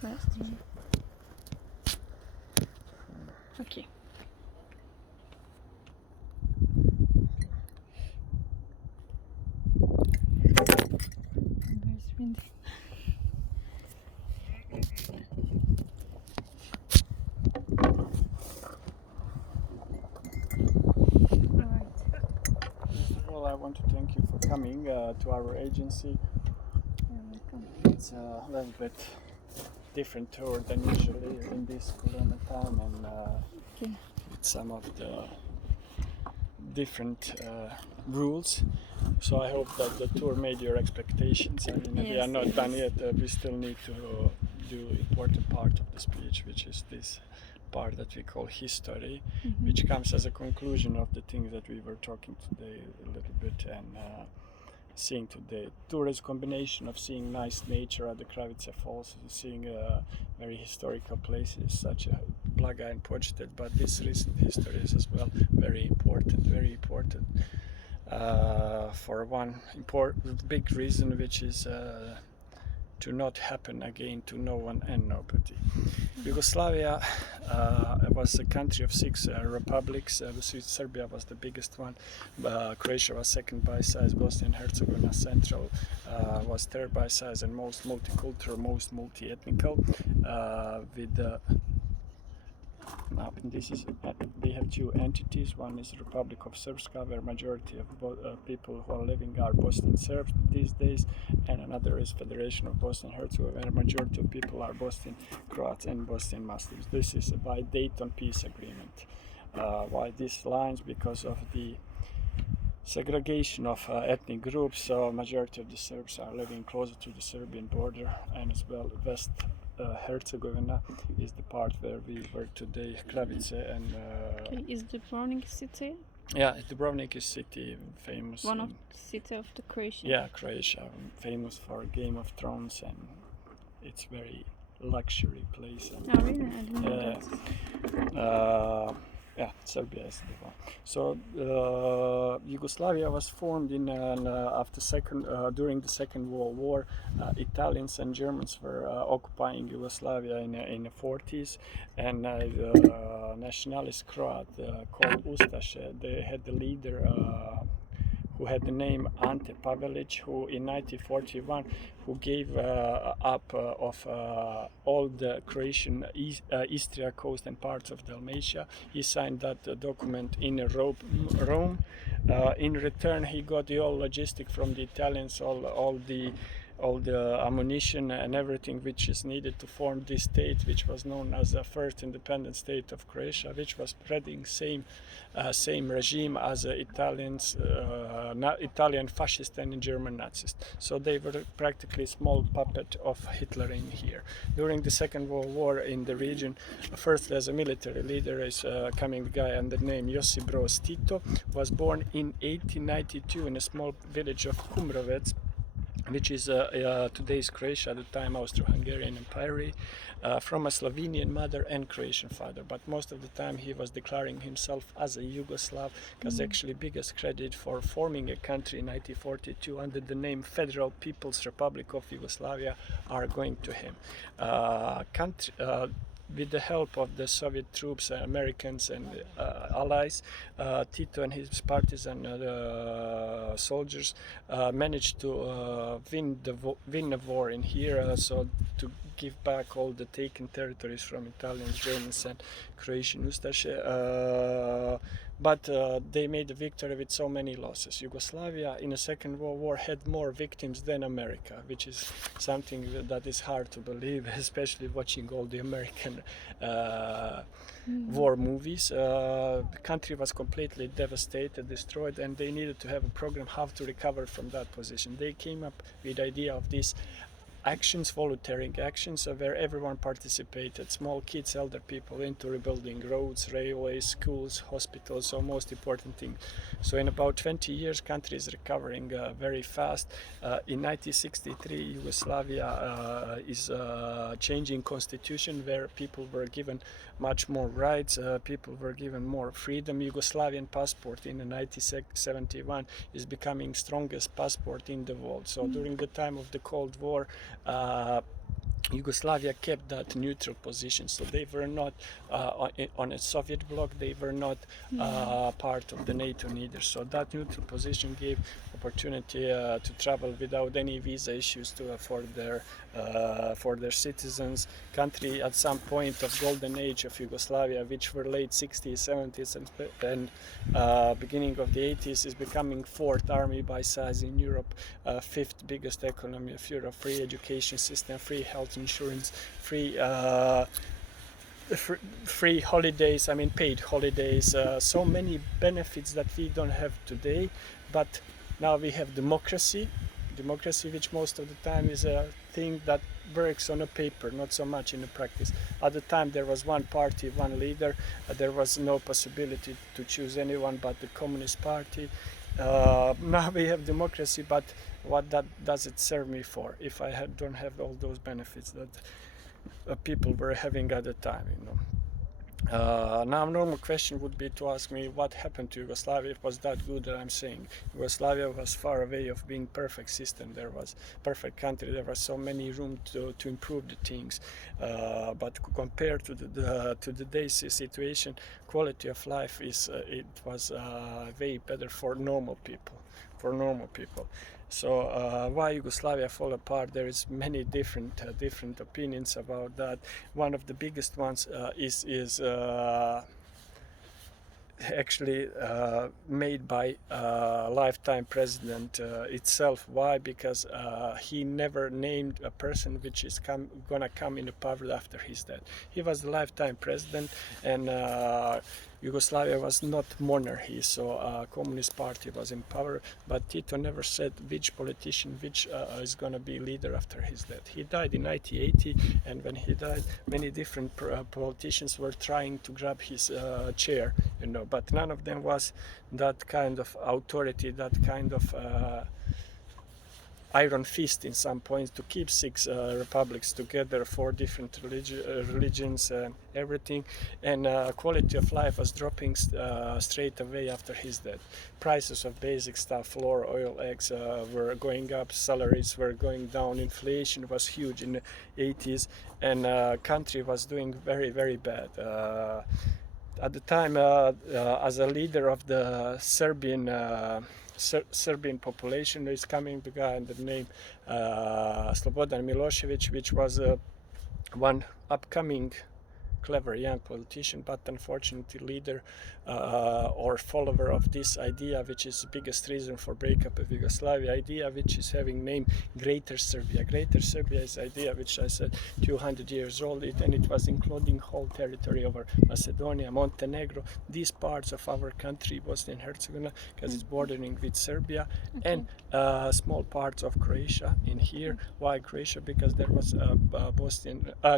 Last one. Okay. There's wind. Well, I want to thank you for coming to our agency. You're welcome. It's a little bit different tour than usually in this corona time, and Okay. with some of the different rules. So I hope that the tour made your expectations. I mean, we are Yes, not it done is. yet. We still need to do important part of the speech, which is this part that we call history, which comes as a conclusion of the things that we were talking today a little bit and seeing today. Tour is a combination of seeing nice nature at the Kravice Falls, seeing very historical places such as Blaga and Počtet, but this recent history is as well very important for one big reason, which is to not happen again to no one and nobody. Yugoslavia was a country of 6 republics. Serbia was the biggest one. Croatia was second by size. Bosnia and Herzegovina Central was third by size and most multicultural, most multi-ethnical. They have two entities. One is Republic of Srpska, where majority of people who are living are Bosnian Serbs these days, and another is Federation of Bosnia and Herzegovina, where majority of people are Bosnian Croats and Bosnian Muslims. This is by Dayton Peace Agreement. Why these lines? Because of the segregation of ethnic groups. So majority of the Serbs are living closer to the Serbian border, and as well West Herzegovina is the part where we were today, Kravice and Okay. Is Dubrovnik city yeah, Dubrovnik is city famous. one of the city of the Croatia? Yeah, Croatia, famous for Game of Thrones, and it's very luxury place. And, Oh really? I didn't know that. yeah, Serbia is the one. So Yugoslavia was formed in during the Second World War. Italians and Germans were occupying Yugoslavia in the 40s, and the nationalist Croat called Ustaše. They had the leader who had the name Ante Pavelić, who in 1941 who gave up of all the Croatian Istria coast and parts of Dalmatia. He signed that document in Rome. In return, he got the all logistic from the Italians, all the ammunition and everything which is needed to form this state, which was known as the first independent state of Croatia, which was spreading same regime as Italian fascist and German Nazis. So they were practically a small puppet of Hitler in here. During the Second World War in the region, first as a military leader is coming guy under the name Josip Broz Tito, was born in 1892 in a small village of Kumrovec, which is today's Croatia, at the time Austro-Hungarian Empire, from a Slovenian mother and Croatian father. But most of the time he was declaring himself as a Yugoslav, because actually biggest credit for forming a country in 1942 under the name Federal People's Republic of Yugoslavia are going to him. With the help of the Soviet troops, Americans and allies, Tito and his partisan soldiers managed to win a war in here, so to give back all the taken territories from Italians, Germans and Croatian Ustaše. But they made a victory with so many losses. Yugoslavia in the Second World War had more victims than America, which is something that is hard to believe, especially watching all the American war movies. The country was completely devastated, destroyed, and they needed to have a program how to recover from that position. They came up with the idea of this actions, voluntary actions, where everyone participated, small kids, elder people, into rebuilding roads, railways, schools, hospitals, so most important thing. So in about 20 years, country is recovering very fast. In 1963, Yugoslavia is changing constitution, where people were given much more rights, people were given more freedom. Yugoslavian passport in 1971 is becoming strongest passport in the world. So during the time of the Cold War, Yugoslavia kept that neutral position, so they were not on a Soviet bloc. They were not part of the NATO neither. So that neutral position gave opportunity to travel without any visa issues for their citizens. Country at some point of golden age of Yugoslavia, which were late 60s, 70s, and beginning of the 80s, is becoming fourth army by size in Europe, fifth biggest economy of Europe, free education system, free health insurance, free holidays, I mean paid holidays, so many benefits that we don't have today. But now we have democracy, which most of the time is a thing that works on a paper, not so much in the practice. At the time there was one party, one leader. There was no possibility to choose anyone but the Communist Party. Now we have democracy, but what does it serve me for if I don't have all those benefits that people were having at the time, Now, normal question would be to ask me what happened to Yugoslavia. It was that good that I'm saying Yugoslavia was far away of being perfect system. There was perfect country. There was so many room to improve the things. But compared to today's situation, quality of life it was way better for normal people. So why Yugoslavia fall apart? There is many different opinions about that. One of the biggest ones is actually made by lifetime president itself. Why? Because he never named a person which is gonna come in the power after his death. He was the lifetime president, and Yugoslavia was not monarchy, so Communist Party was in power, but Tito never said which politician is going to be leader after his death. He died in 1980, and when he died, many different politicians were trying to grab his chair, but none of them was that kind of authority, that kind of iron fist in some points to keep six republics together, four different religions, everything, and quality of life was dropping straight away after his death. Prices of basic stuff, flour, oil, eggs were going up, salaries were going down, inflation was huge in the 80s, and country was doing very, very bad. At the time, as a leader of the Serbian population, is coming the guy under the name Slobodan Milosevic, which was one upcoming clever young politician, but unfortunately leader or follower of this idea, which is the biggest reason for breakup of Yugoslavia, idea which is having name Greater Serbia. Greater Serbia is idea which I said 200 years old, and it was including whole territory over Macedonia, Montenegro, these parts of our country, Bosnia and Herzegovina, because it's bordering with Serbia, and small parts of Croatia in here. Why Croatia? Because there was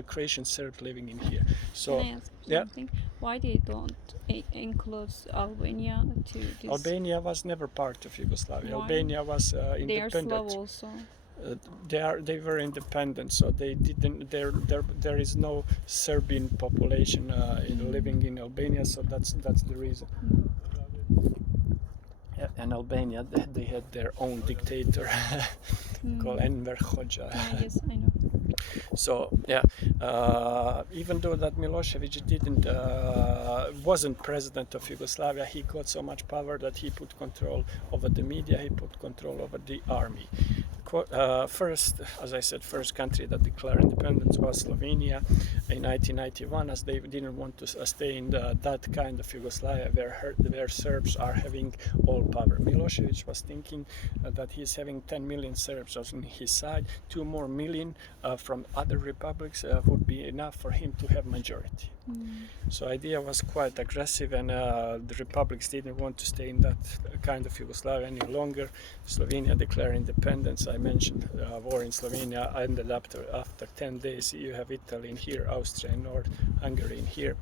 Croatian Serb living in here. So, can I ask something? Why they don't include Albania to this? Albania was never part of Yugoslavia. Why? Albania was independent. They are Slav also. They were independent, so they didn't. There is no Serbian population living in Albania, so that's the reason. Yeah, and Albania, they had their own dictator called Enver Hoxha. Yes, I know. So yeah, even though that Milosevic wasn't president of Yugoslavia, he got so much power that he put control over the media, he put control over the army. First, as I said, first country that declared independence was Slovenia in 1991, as they didn't want to stay in that kind of Yugoslavia where Serbs are having all power. Milosevic was thinking that he's having 10 million Serbs on his side, 2 more million from other republics would be enough for him to have majority. So idea was quite aggressive, and the republics didn't want to stay in that kind of Yugoslavia any longer. Slovenia declared independence. I mentioned war in Slovenia ended after 10 days. You have Italy in here, Austria in north, Hungary in here.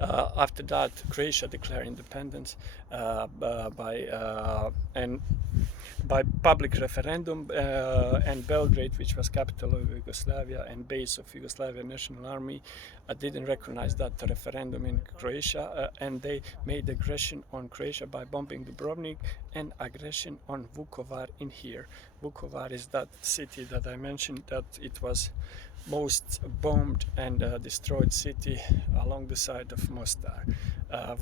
After that, Croatia declared independence by public referendum, and Belgrade, which was capital of Yugoslavia and base of Yugoslavian National Army, didn't recognize that referendum in Croatia, and they made aggression on Croatia by bombing Dubrovnik and aggression on Vukovar in here. Vukovar is that city that I mentioned, that it was most bombed and destroyed city along the side of Mostar.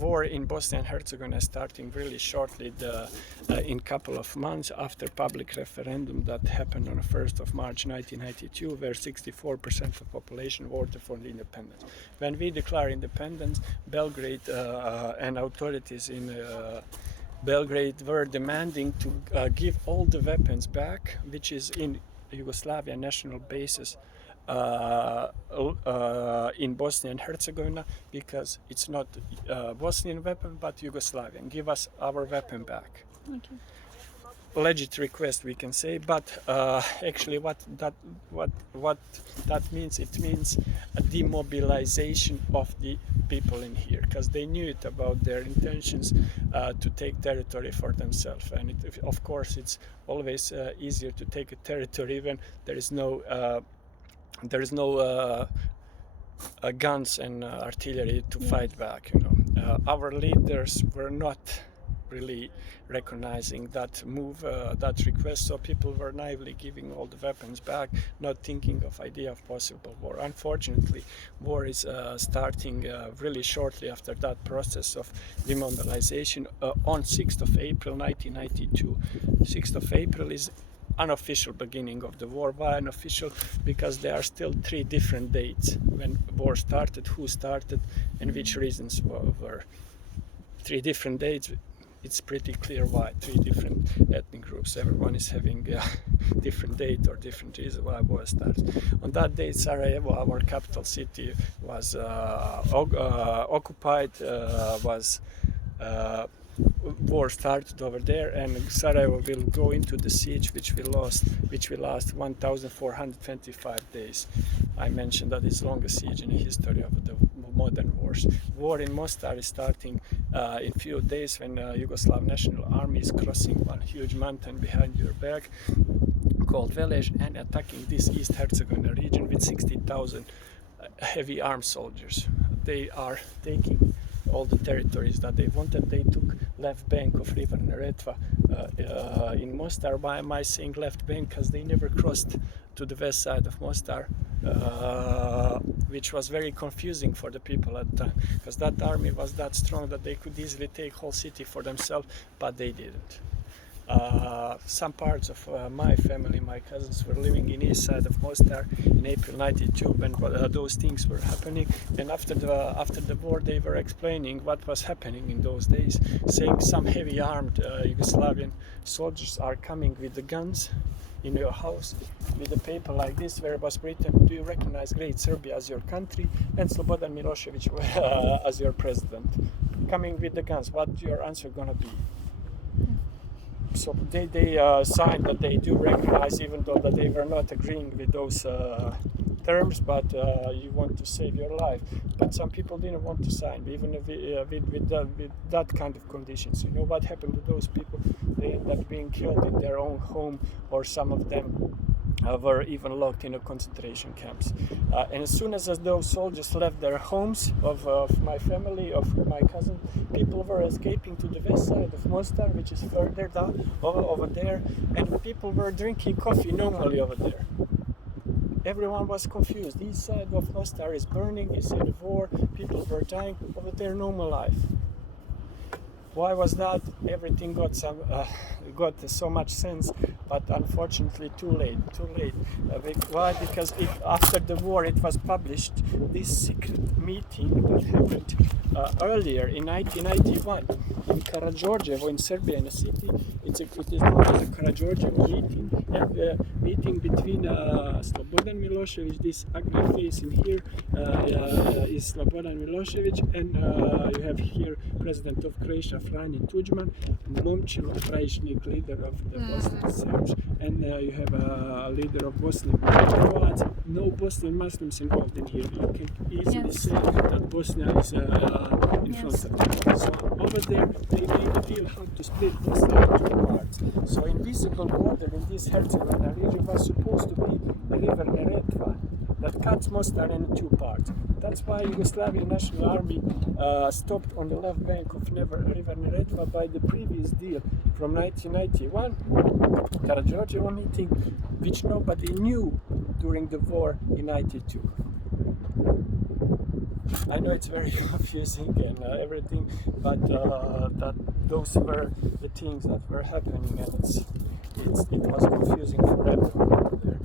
War in Bosnia and Herzegovina starting really shortly, in couple of months after public referendum that happened on the 1st of March 1992, where 64% of population voted for the independence. When we declare independence, Belgrade and authorities in Belgrade were demanding to give all the weapons back, which is in Yugoslavia national bases in Bosnia and Herzegovina, because it's not Bosnian weapon but Yugoslavian. Give us our weapon back. Okay. Legit request, we can say, but actually what that means, it means a demobilization of the people in here, because they knew it about their intentions to take territory for themselves. And of course it's always easier to take a territory when there is no guns and artillery to fight back. Our leaders were not really recognizing that move, that request, so people were naively giving all the weapons back, not thinking of idea of possible war. Unfortunately, war is starting really shortly after that process of demobilization on 6th of April 1992. 6th of April is unofficial beginning of the war. Why unofficial? Because there are still 3 different dates when war started, who started, and which reasons were. 3 different dates. It's pretty clear why. 3 different ethnic groups. Everyone is having a different date or different reason why war started. On that date, Sarajevo, our capital city, was occupied. War started over there, and Sarajevo will go into the siege, which will last 1,425 days. I mentioned that it's the longest siege in the history of the modern wars. War in Mostar is starting in few days, when Yugoslav National Army is crossing one huge mountain behind your back called Velej and attacking this East Herzegovina region with 60,000 heavy armed soldiers. They are taking all the territories that they wanted. They took left bank of river Neretva in Mostar. Why am I saying left bank? Because they never crossed to the west side of Mostar, which was very confusing for the people at the time, because that army was that strong that they could easily take whole city for themselves, but they didn't. Some parts of my family, my cousins, were living in east side of Mostar in April 92 when those things were happening, and after the war they were explaining what was happening in those days, saying some heavy armed Yugoslavian soldiers are coming with the guns in your house with a paper like this where it was written, do you recognize Great Serbia as your country and Slobodan Milosevic as your president? Coming with the guns, what's your answer gonna be? So they signed that they do recognize, even though that they were not agreeing with those terms, but you want to save your life. But some people didn't want to sign, even with that kind of conditions. You know what happened to those people? They end up being killed in their own home, or some of them were even locked in a concentration camps. And as soon as those soldiers left their homes, of my family, of my cousin, people were escaping to the west side of Mostar, which is further down over there, and people were drinking coffee normally over there. Everyone was confused. This side of Mostar is burning, it's in a war, people were dying. Over there, normal life. Why was that? Everything got so much sense, but unfortunately too late. Why? Because after the war it was published this secret meeting that happened earlier in 1991 in Karađorđevo in Serbia, in a city. It is known as a Karađorđevo meeting, and meeting between Slobodan Milosevic, this ugly face in here is Slobodan Milosevic, and you have here President of Croatia Franjo Tuđman, Momčilo Krajišnik, leader of the Bosnian Serbs, and you have a leader of Bosnian Croats. No Bosnian Muslims involved in here. You can easily say that Bosnia is in front of them. So over there they made a deal how to split Bosnia into 2 parts. So invisible border in this Herzegovina region was supposed to be the river Neretva, that cuts Mostar in two parts. That's why Yugoslavian National Army stopped on the left bank of River Neretva by the previous deal from 1991, Karađorđevo meeting, which nobody knew during the war in 92. I know it's very confusing and everything, but those were the things that were happening, and it was confusing for everyone there.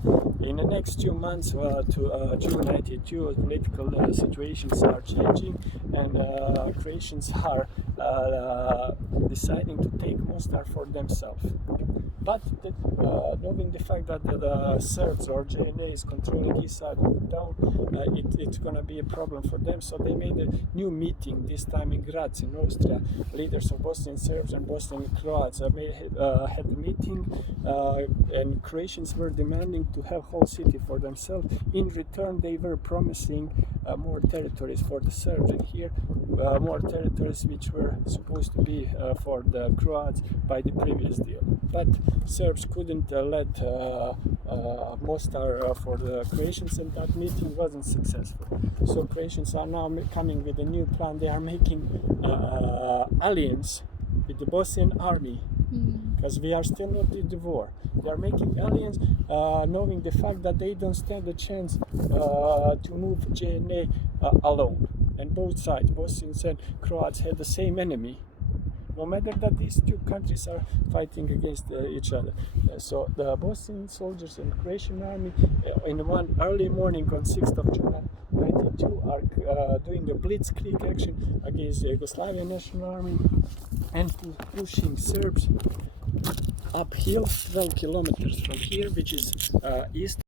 In the next 2 months to June 92, political situations are changing, and Croatians are deciding to take Mostar for themselves. But knowing the fact that the Serbs or JNA is controlling east side of the town, it's going to be a problem for them. So they made a new meeting, this time in Graz in Austria. Leaders of Bosnian Serbs and Bosnian Croats had a meeting, and Croatians were demanding to have whole city for themselves. In return, they were promising more territories for the Serbs, and here more territories which were supposed to be for the Croats by the previous deal. But Serbs couldn't let Mostar for the Croatians, and that meeting wasn't successful. So Croatians are now coming with a new plan. They are making alliance with the Bosnian army, because we are still not in the war. They are making alliance, knowing the fact that they don't stand a chance to move JNA alone. And both sides, Bosnians and Croats, had the same enemy. No matter that these two countries are fighting against each other. So the Bosnian soldiers and Croatian army in one early morning on 6th of July 92 are doing a blitzkrieg action against the Yugoslavian National Army and pushing Serbs uphill 12 kilometers from here, which is east